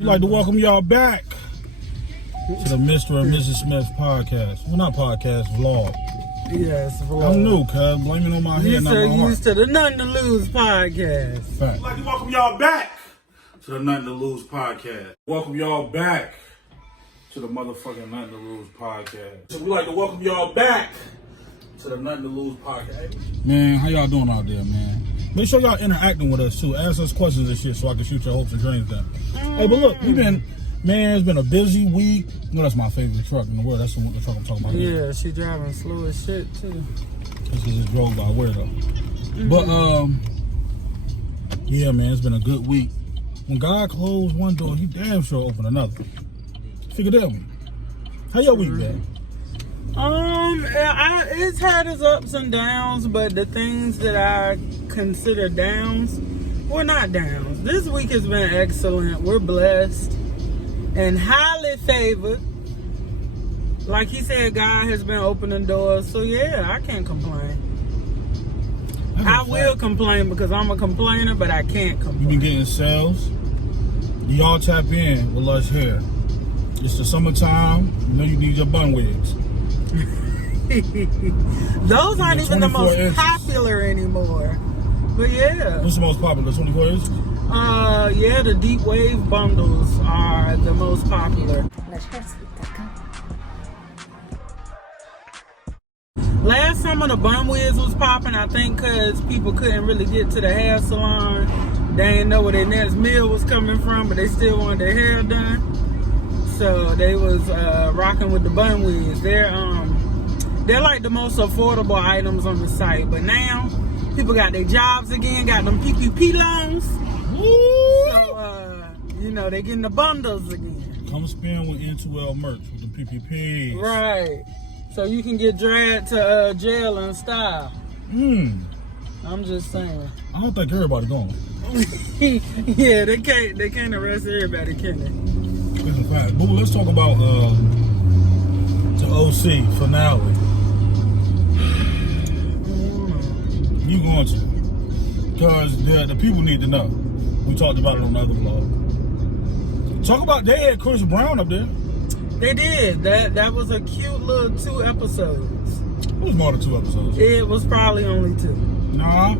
We'd like to welcome y'all back to the Mr. and Mrs. Smith podcast. Well, not podcast, vlog. Yes, vlog. I'm new, cuz. Blame it on my head, not my heart. You're so used to the Nothing to Lose podcast. Fact. We'd like to welcome y'all back to the Nothing to Lose podcast. Welcome y'all back to the motherfucking Nothing to Lose podcast. So we'd like to welcome y'all back to the Nothing to Lose podcast. Man, how y'all doing out there, man? Make sure y'all interacting with us, too. Ask us questions and shit so I can shoot your hopes and dreams down. Hey, but look, it's been a busy week. You know, that's my favorite truck in the world. That's the truck I'm talking about. Yeah, she driving slow as shit, too. That's because it drove by weirdo. But, yeah, man, it's been a good week. When God closed one door, he damn sure opened another. Figure that one. How your week been? It's had its ups and downs, but the things that I consider downs were not downs. This week has been excellent. We're blessed and highly favored. Like he said, God has been opening doors. So yeah, I can't complain. I will complain because I'm a complainer, but I can't complain. You been getting sales? Y'all tap in with Lush Hair. It's the summertime. You know you need your bun wigs. Those aren't even the most popular anymore. But yeah. What's the most popular? 24 inches? Yeah, the deep wave bundles are the most popular. Last summer the bun wigs was popping, I think, because people couldn't really get to the hair salon. They didn't know where their next meal was coming from, but they still wanted their hair done. So they was rocking with the bun wigs. They're like the most affordable items on the site. But now people got their jobs again, got them PPP loans. So they getting the bundles again. Come spend with N2L merch with the PPPs. Right. So you can get dragged to jail in style. I'm just saying. I don't think everybody going. Yeah, they can't arrest everybody, can they? That's a fact. Boo, let's talk about the OC finale. You going to? Because the people need to know. We talked about it on the other vlog. Talk about they had Chris Brown up there. They did. That was a cute little 2 episodes. It was more than 2 episodes. It was probably only 2. Nah,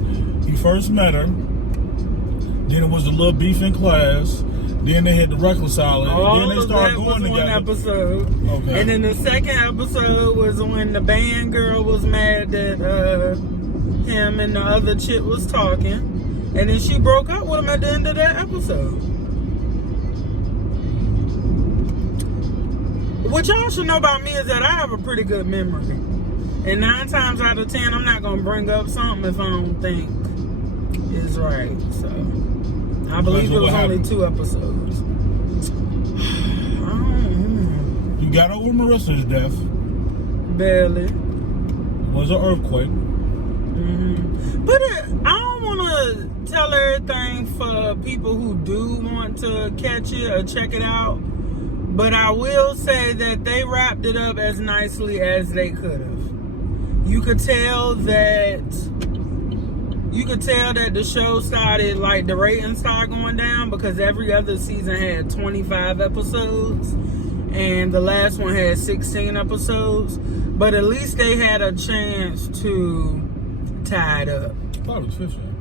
he first met her. Then it was the little beef in class. Then they had the reconciling. All then they started going together. One episode. Okay. And then the second episode was when the band girl was mad that him and the other chick was talking. And then she broke up with him at the end of that episode. What y'all should know about me is that I have a pretty good memory. And 9 times out of 10, I'm not going to bring up something if I don't think it's right. So, I believe it was only 2 episodes. You got over Marissa's death. Barely. It was an earthquake. But I don't want to tell everything for people who do want to catch it or check it out. But I will say that they wrapped it up as nicely as they could have. You could tell that the show started, like, the ratings started going down because every other season had 25 episodes and the last one had 16 episodes. But at least they had a chance to tie it up. I thought it was 15.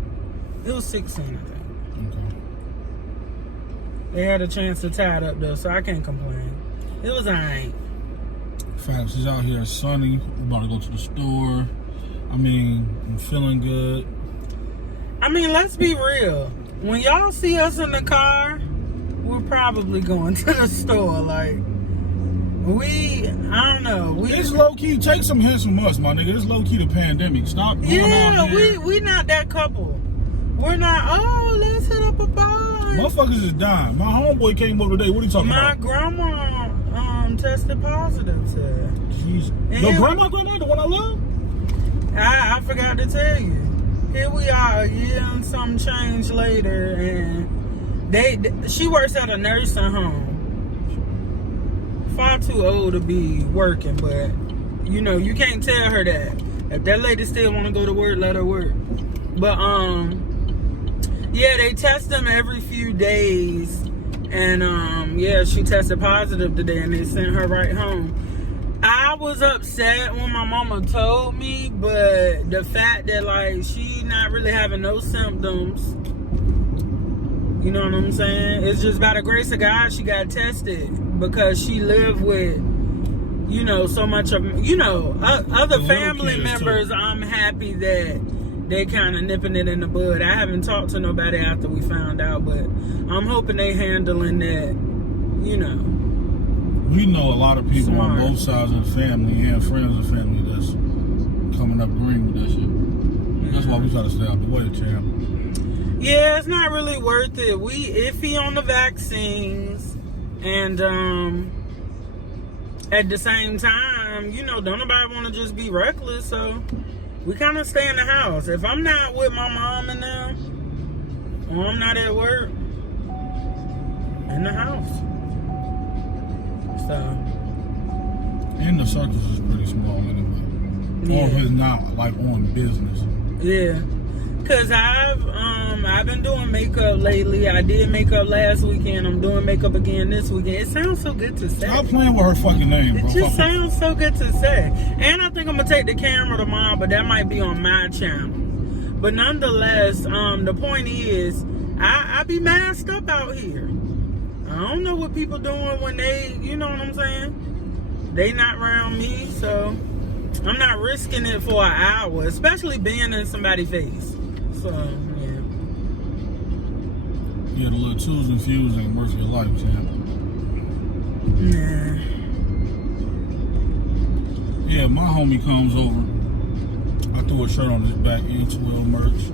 It was 16, I think. Okay. They had a chance to tie it up, though, so I can't complain. It was alright. Facts, it's out here sunny. We're about to go to the store. I'm feeling good. Let's be real. When y'all see us in the car, we're probably going to the store. Like, I don't know. It's low-key. Take some hints from us, my nigga. It's low-key the pandemic. Stop going out here. we not that couple. We're not, let's hit up a bar. Motherfuckers is dying. My homeboy came over today. What are you talking about? My grandma tested positive to it. Jeez. Your grandma, the one I love? I forgot to tell you. Here we are, a year and some change later, and she works at a nursing home. Far too old to be working, but you can't tell her that. If that lady still want to go to work, let her work. But yeah, they test them every few days And yeah, she tested positive today, and they sent her right home. I was upset when my mama told me, but the fact that like she not really having no symptoms, you know what I'm saying? It's just by the grace of God she got tested, because she lived with, you know, so much of, you know, other family members. Too. I'm happy that they kind of nipping it in the bud. I haven't talked to nobody after we found out, but I'm hoping they handling that, you know. We know a lot of people Smart. on both sides of the family and friends of family that's coming up green with that shit. That's why we try to stay out the way, champ. Yeah, it's not really worth it. We iffy on the vaccines, and at the same time, you know, don't nobody want to just be reckless, so we kind of stay in the house. If I'm not with my mom and them, or I'm not at work, in the house. So. And the circus is pretty small anyway. Yeah. Or if it's not like on business. Yeah. Cause I've been doing makeup lately. I did makeup last weekend. I'm doing makeup again this weekend. It sounds so good to say. Stop playing with her fucking name, bro. It just sounds so good to say. And I think I'm gonna take the camera tomorrow, but that might be on my channel. But nonetheless, the point is, I be masked up out here. I don't know what people doing when they, you know what I'm saying? They not around me, so I'm not risking it for an hour, especially being in somebody's face. So, yeah. Yeah, the little tools and fuse ain't worth your life, champ. Nah. Yeah, my homie comes over. I threw a shirt on his back, E12 merch.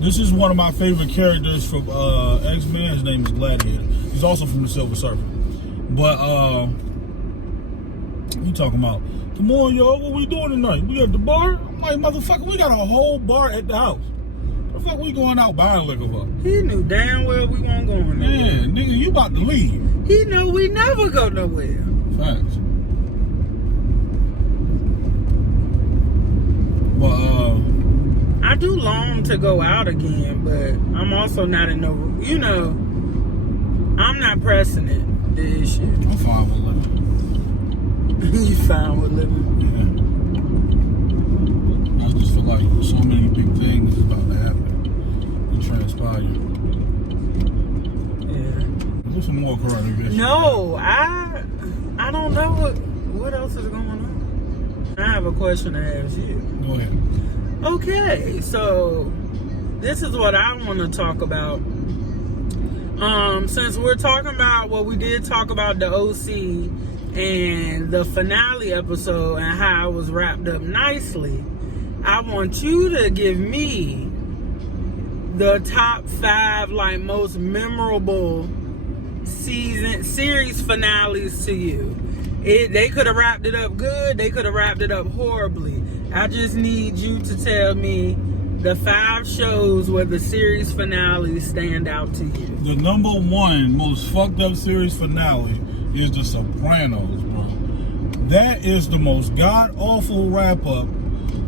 This is one of my favorite characters from X-Men. His name is Gladiator. He's also from the Silver Serpent. But he talking about, come on, yo, what we doing tonight? We at the bar? I'm like, motherfucker, we got a whole bar at the house. What the fuck we going out buying liquor for? He knew damn well we weren't going nowhere. Yeah, nigga, you about to leave. He know we never go nowhere. Facts. But I do long to go out again, but I'm also not in no, you know, I'm not pressing it, the issue. I'm fine with living. You fine with living? Yeah. I just feel like so many big things is about to happen and transpire. Yeah. What's some more current events? No, I don't know what else is going on. I have a question to ask you. Go ahead. Okay, so this is what I want to talk about. Since we're talking about, well, we did talk about the OC and the finale episode and how it was wrapped up nicely, I want you to give me the top 5 like most memorable series finales to you. They could have wrapped it up good, they could have wrapped it up horribly. I just need you to tell me the 5 shows where the series finales stand out to you. The number 1 most fucked up series finale is The Sopranos, bro. That is the most god-awful wrap-up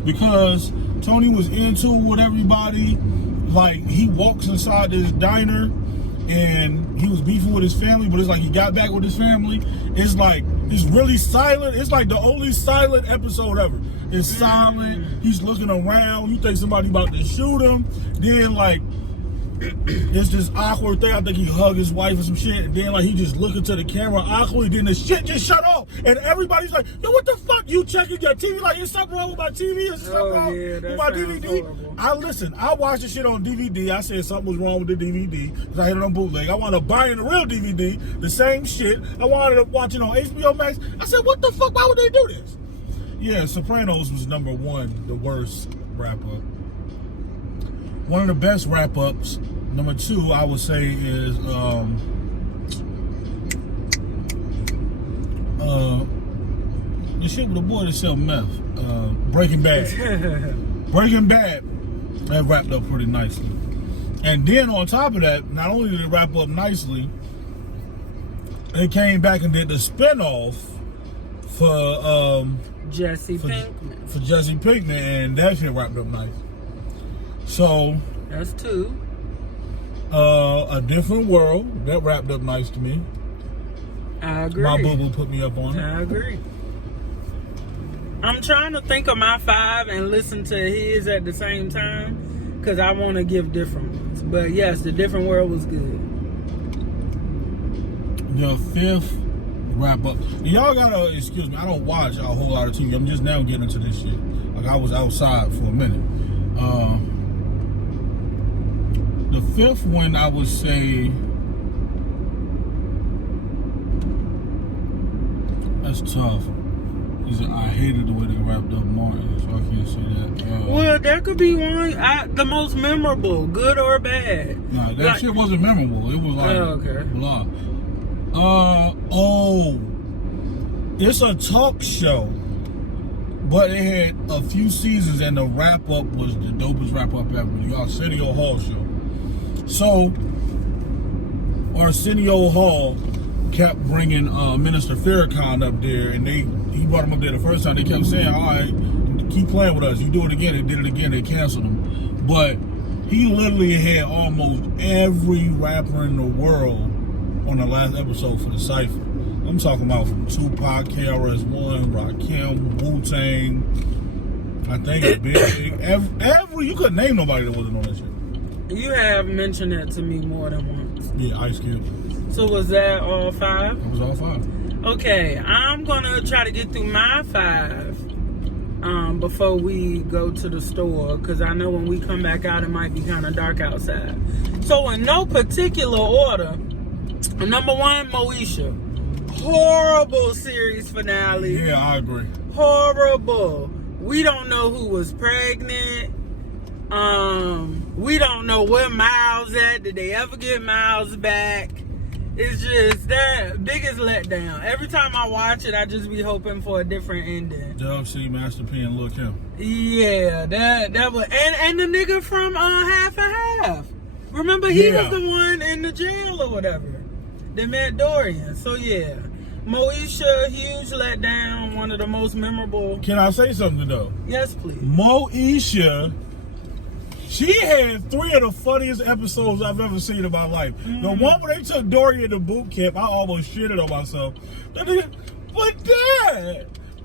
because Tony was into with everybody. Like, he walks inside this diner and he was beefing with his family, but it's like he got back with his family. It's like, it's really silent. It's like the only silent episode ever. It's silent. He's looking around. You think somebody about to shoot him. Then, like, it's this awkward thing. I think he hugged his wife or some shit. And then, like, he just looking to the camera awkwardly. Then the shit just shut off. And everybody's like, yo, what the fuck? You checking your TV? Like, is something wrong with my TV? Is something wrong with my DVD? Horrible. I watched the shit on DVD. I said something was wrong with the DVD because I had it on bootleg. I wanted to buy in the real DVD, the same shit. I wanted to watch it on HBO Max. I said, what the fuck? Why would they do this? Yeah, Sopranos was number 1, the worst wrap-up. One of the best wrap-ups, number 2, I would say is the shit with the boy that sell meth. Breaking Bad. Breaking Bad, that wrapped up pretty nicely. And then on top of that, not only did it wrap up nicely, they came back and did the spinoff for Jesse Pinkman. For Jesse Pinkman, and that shit wrapped up nice. So that's 2. A Different World, that wrapped up nice to me. I agree. My boo-boo put me up on it. I agree. I'm trying to think of my 5 and listen to his at the same time because I want to give different ones. But yes, The Different World was good. The 5th wrap up. Y'all gotta excuse me. I don't watch a whole lot of TV. I'm just now getting into this shit. Like I was outside for a minute. The 5th one I would say that's tough. I hated the way they wrapped up Martin, so I can't say that. Well, that could be one. The most memorable, good or bad. Nah, that shit wasn't memorable. It was like blah. It's a talk show, but it had a few seasons, and the wrap up was the dopest wrap up ever. The Arsenio Hall show. So, Arsenio Hall kept bringing Minister Farrakhan up there, and he brought him up there the first time. They kept saying, all right, keep playing with us. You do it again. They did it again. They canceled him. But he literally had almost every rapper in the world on the last episode for the Cypher. I'm talking about from Tupac, KRS-One, Rakim, Wu-Tang, I think Big. Every you couldn't name nobody that wasn't on that shit. You have mentioned that to me more than once. Yeah, Ice Cube. So was that all 5? That was all 5. Okay, I'm gonna try to get through my 5 before we go to the store, because I know when we come back out it might be kind of dark outside. So in no particular order, number 1, Moesha. Horrible series finale. Yeah, I agree. Horrible. We don't know who was pregnant. We don't know where Miles at. Did they ever get Miles back? It's just their biggest letdown. Every time I watch it, I just be hoping for a different ending. Dub C, Master P, and Lil Kim. Yeah, that was, and the nigga from Half and Half. Remember, he was the one in the jail or whatever. They met Dorian. So yeah, Moesha, huge letdown. One of the most memorable. Can I say something though? Yes, please. Moesha. She had 3 of the funniest episodes I've ever seen in my life. The one where they took Dorian to boot camp, I almost shitted on myself. But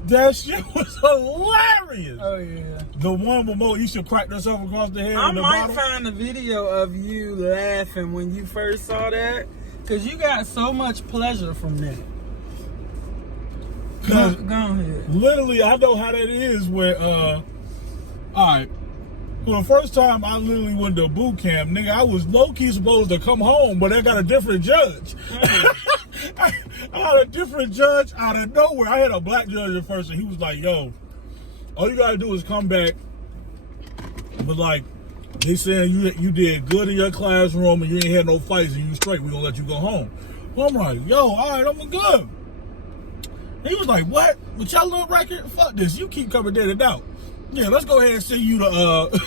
that shit was hilarious. Oh yeah. The one where Moesha cracked herself across the head. I might find a video of you laughing when you first saw that, because you got so much pleasure from that. Go ahead. Literally, I know how that is where, alright. For the first time I literally went to boot camp, nigga, I was low-key supposed to come home, but I got a different judge. I had a different judge out of nowhere. I had a black judge at first, and he was like, yo, all you gotta do is come back, but like, they saying you did good in your classroom and you ain't had no fights and you straight, we gonna let you go home. Well, I'm like, yo, all right, I'm good. He was like, what? With your little record? Fuck this, you keep coming in and out. Yeah, let's go ahead and send you the,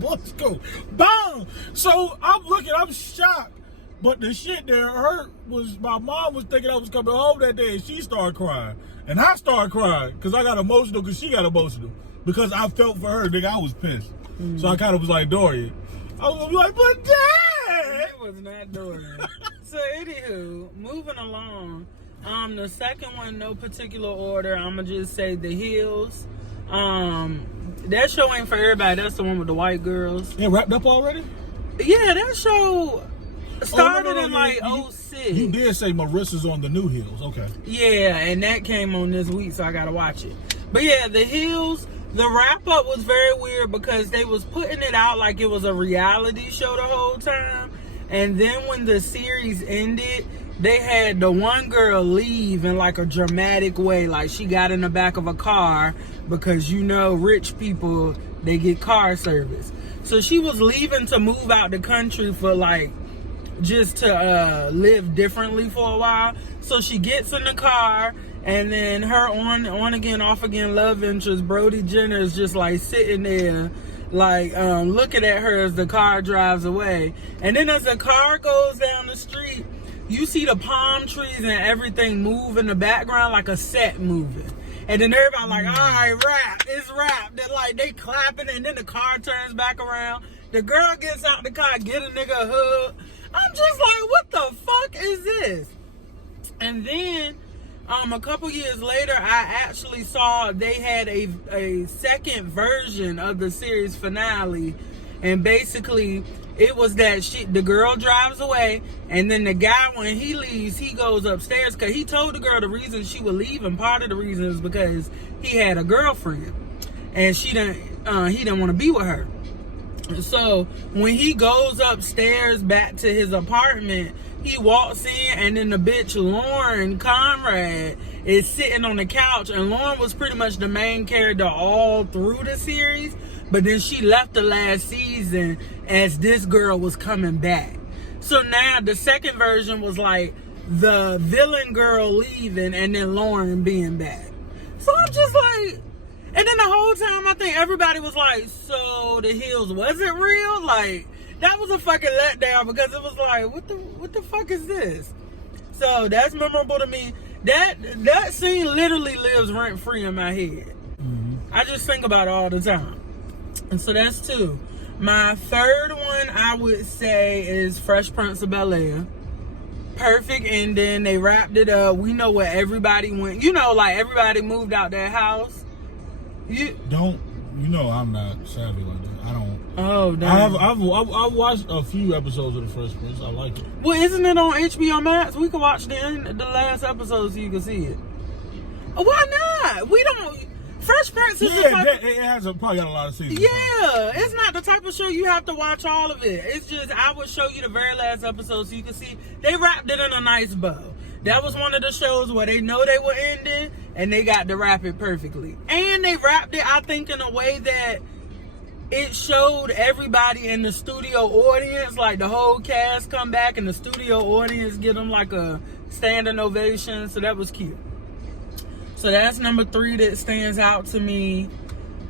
let's go. Boom! So I'm shocked. But the shit that hurt was my mom was thinking I was coming home that day and she started crying. And I started crying because I got emotional because she got emotional. Because I felt for her, nigga, I was pissed. So I kind of was like, Dorian. I was like, but Dad! It was not Dorian. So anywho, moving along. The second one, no particular order. I'ma just say The Hills. That show ain't for everybody. That's the one with the white girls. It wrapped up already? Yeah, that show started in like 06. You did say Marissa's on the new Hills. Okay. Yeah, and that came on this week, so I gotta watch it. But yeah, The Hills, the wrap up was very weird because they was putting it out like it was a reality show the whole time. And then when the series ended, they had the one girl leave in like a dramatic way. Like she got in the back of a car because, you know, rich people, they get car service. So she was leaving to move out the country for like, just to live differently for a while. So she gets in the car, and then her on again, off again love interest, Brody Jenner, is just like sitting there, like looking at her as the car drives away. And then as the car goes down the street, you see the palm trees and everything move in the background like a set moving. And then everybody like, all right, rap, it's rap. They're like, they clapping, and then the car turns back around. The girl gets out the car, get a nigga a hug. I'm just like, what the fuck is this? And then, a couple years later, I actually saw they had a second version of the series finale. And basically, it was that the girl drives away, and then the guy, when he leaves, he goes upstairs because he told the girl the reason she would leave, and part of the reason is because he had a girlfriend, and he didn't want to be with her. So when he goes upstairs back to his apartment, he walks in, and then the bitch Lauren Conrad is sitting on the couch, and Lauren was pretty much the main character all through the series, but then she left the last season as this girl was coming back. So now the second version was like the villain girl leaving and then Lauren being back. So I'm just like, and then the whole time I think everybody was like, so the Hills wasn't real? Like, that was a fucking letdown because it was like, what the fuck is this? So that's memorable to me. That scene literally lives rent free in my head. Mm-hmm. I just think about it all the time. And so that's two. My third one I would say is Fresh Prince of Bel-Air. Perfect ending. They wrapped it up. We know where everybody went. You know, like everybody moved out their house. I'm not savvy like that. I don't. Oh, damn. I've watched a few episodes of The Fresh Prince. I like it. Well, isn't it on HBO Max? We can watch the last episode so you can see it. Why not? We don't. Fresh Prince is it has probably got a lot of seasons. Yeah, it's not the type of show you have to watch all of it. It's just I would show you the very last episode so you can see they wrapped it in a nice bow. That was one of the shows where they know they were ending and they got to wrap it perfectly. And they wrapped it, I think, in a way that it showed everybody in the studio audience, like the whole cast come back and the studio audience give them like a standing ovation. So that was cute. So that's number 3 that stands out to me.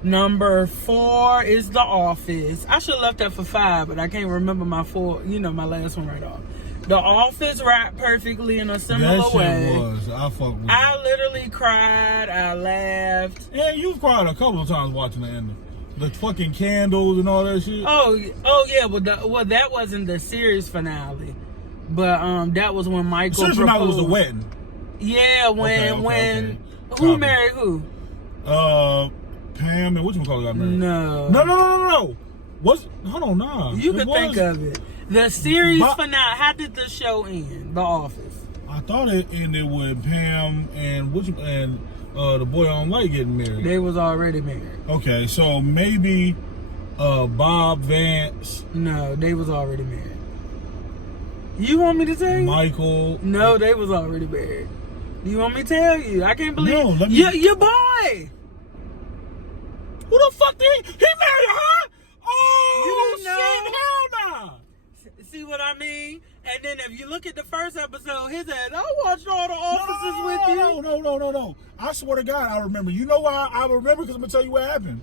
Number 4 is The Office. I should have left that for 5, but I can't remember my 4, my last one right off. The Office wrapped perfectly in a similar way. I literally cried. I laughed. Yeah, you've cried a couple of times watching the ending. The fucking candles and all that shit. Oh yeah. Well, that wasn't the series finale, but that was when Michael proposed. The series finale was the wedding. Yeah, when who married who? Pam and whatchamacallit got married. No. Hold on, nah. You could think of it. The series finale. How did the show end? The Office. I thought it ended with Pam and the boy on light getting married. They was already married. Okay, so maybe Bob Vance. No, they was already married. You want me to tell you? Michael. No, they was already married. Do you want me to tell you? I can't believe your boy. Who the fuck did he married her? Oh, you didn't know? Shit, hell nah. See what I mean? And then if you look at the first episode, his ass, I watched all the Offices with you. No. I swear to God, I remember. You know why I remember? Because I'm going to tell you what happened.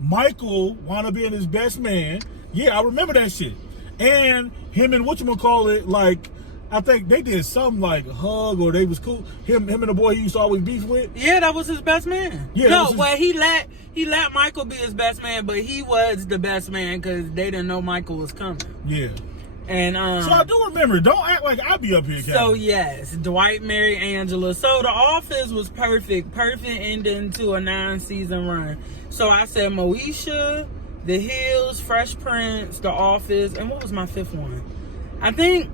Michael wound up being his best man. Yeah, I remember that shit. And him and whatchamacallit, like, I think they did something like hug or they was cool. Him and the boy he used to always beef with. Yeah, that was his best man. Yeah, well, he let Michael be his best man, but he was the best man because they didn't know Michael was coming. Yeah. And so I do remember. Don't act like I be up here, Captain. So yes, Dwight married Angela. So The Office was perfect ending to a 9-season run. So I said Moesha, The Hills, Fresh Prince, The Office, and what was my 5th one? I think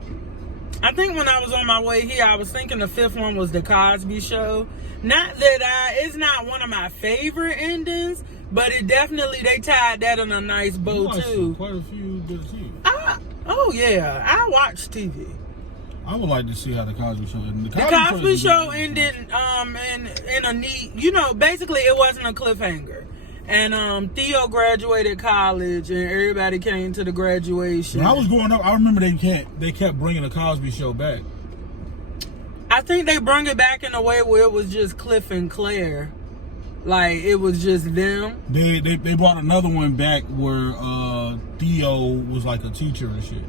when I was on my way here, I was thinking the 5th one was The Cosby Show. Not that it's not one of my favorite endings, but it definitely, they tied that in a nice bow too. Quite a few good TV. Oh yeah, I watch TV. I would like to see how The Cosby Show ended. The Cosby Show ended in a neat, basically it wasn't a cliffhanger. And Theo graduated college, and everybody came to the graduation. When I was growing up, I remember they kept bringing The Cosby Show back. I think they brought it back in a way where it was just Cliff and Claire, like it was just them. They brought another one back where Theo was like a teacher and shit.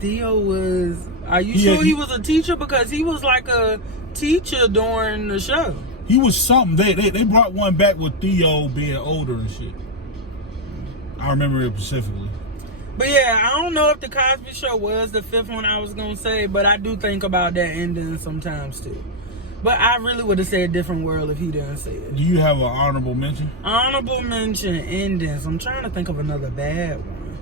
Theo was. Are you sure he was a teacher? Because he was like a teacher during the show. He was something. They brought one back with Theo being older and shit. I remember it specifically. But yeah, I don't know if the Cosby Show was the fifth one I was gonna say, but I do think about that ending sometimes too. But I really would have said Different World if he didn't say it. Do you have an honorable mention? Honorable mention endings. I'm trying to think of another bad one.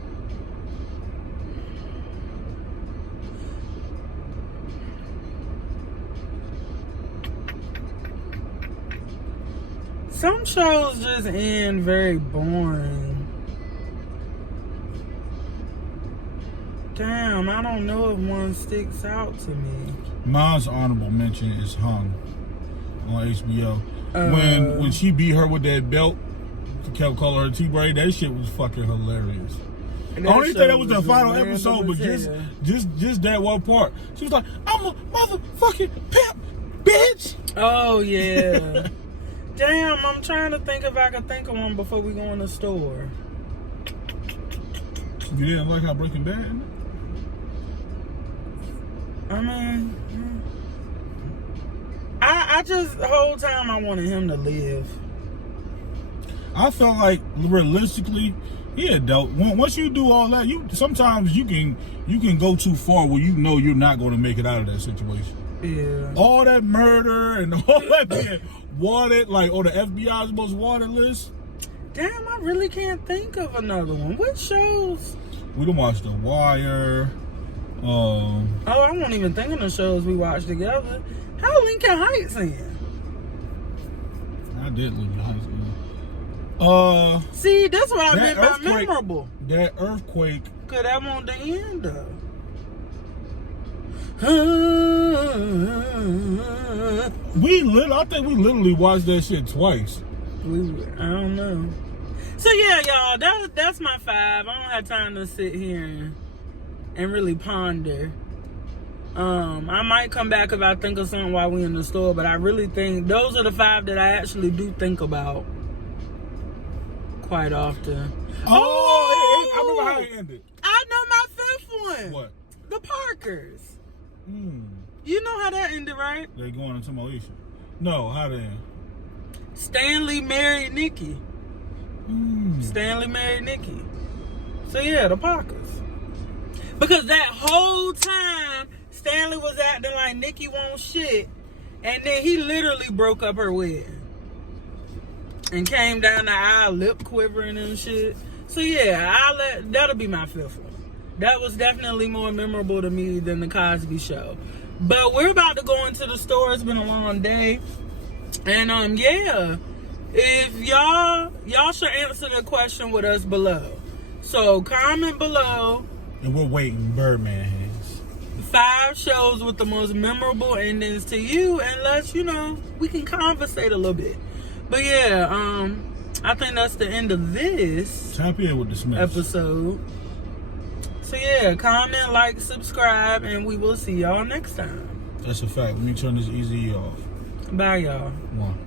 Some shows just end very boring. Damn, I don't know if one sticks out to me. Mine's honorable mention is Hung on HBO. When she beat her with that belt, kept calling her T-Braid, that shit was fucking hilarious. I don't even think that was the final episode, but just that one part. She was like, I'm a motherfucking pimp, bitch. Oh, yeah. Damn, I'm trying to think if I can think of one before we go in the store. You didn't like how Breaking Bad ended? I mean, I just, the whole time I wanted him to live. I felt like, realistically, yeah, though, once you do all that, sometimes you can go too far where you know you're not going to make it out of that situation. Yeah. All that murder and all that being wanted, like, on the FBI's most wanted list. Damn, I really can't think of another one. What shows? We done watched The Wire. Oh, I won't even think of the shows we watched together. How Lincoln Heights in? I did Lincoln Heights. See, that's what I meant by memorable. That earthquake. Cause that won't the end though. I think we literally watched that shit twice. I don't know. So yeah, y'all, that's my 5. I don't have time to sit here and really ponder. I might come back if I think of something while we in the store, but I really think those are the 5 that I actually do think about quite often. Oh, I remember how it ended. I know my 5th one. What? The Parkers. You know how that ended, right? They going into Militia. No, how they end? Stanley married Nikki. Stanley married Nikki. So yeah, the Parkers. Because that whole time, Stanley was acting like Nikki won't shit. And then he literally broke up her wedding. And came down the aisle, lip quivering and shit. So yeah, that'll be my 5th one. That was definitely more memorable to me than the Cosby Show. But we're about to go into the store. It's been a long day. And yeah, if y'all should answer the question with us below. So comment below. And we're waiting Birdman hands. 5 shows with the most memorable endings to you, and let's, we can conversate a little bit. But yeah, I think that's the end of this Tap in with this episode. So yeah, comment, like, subscribe, and we will see y'all next time. That's a fact. Let me turn this easy off. Bye, y'all. 1.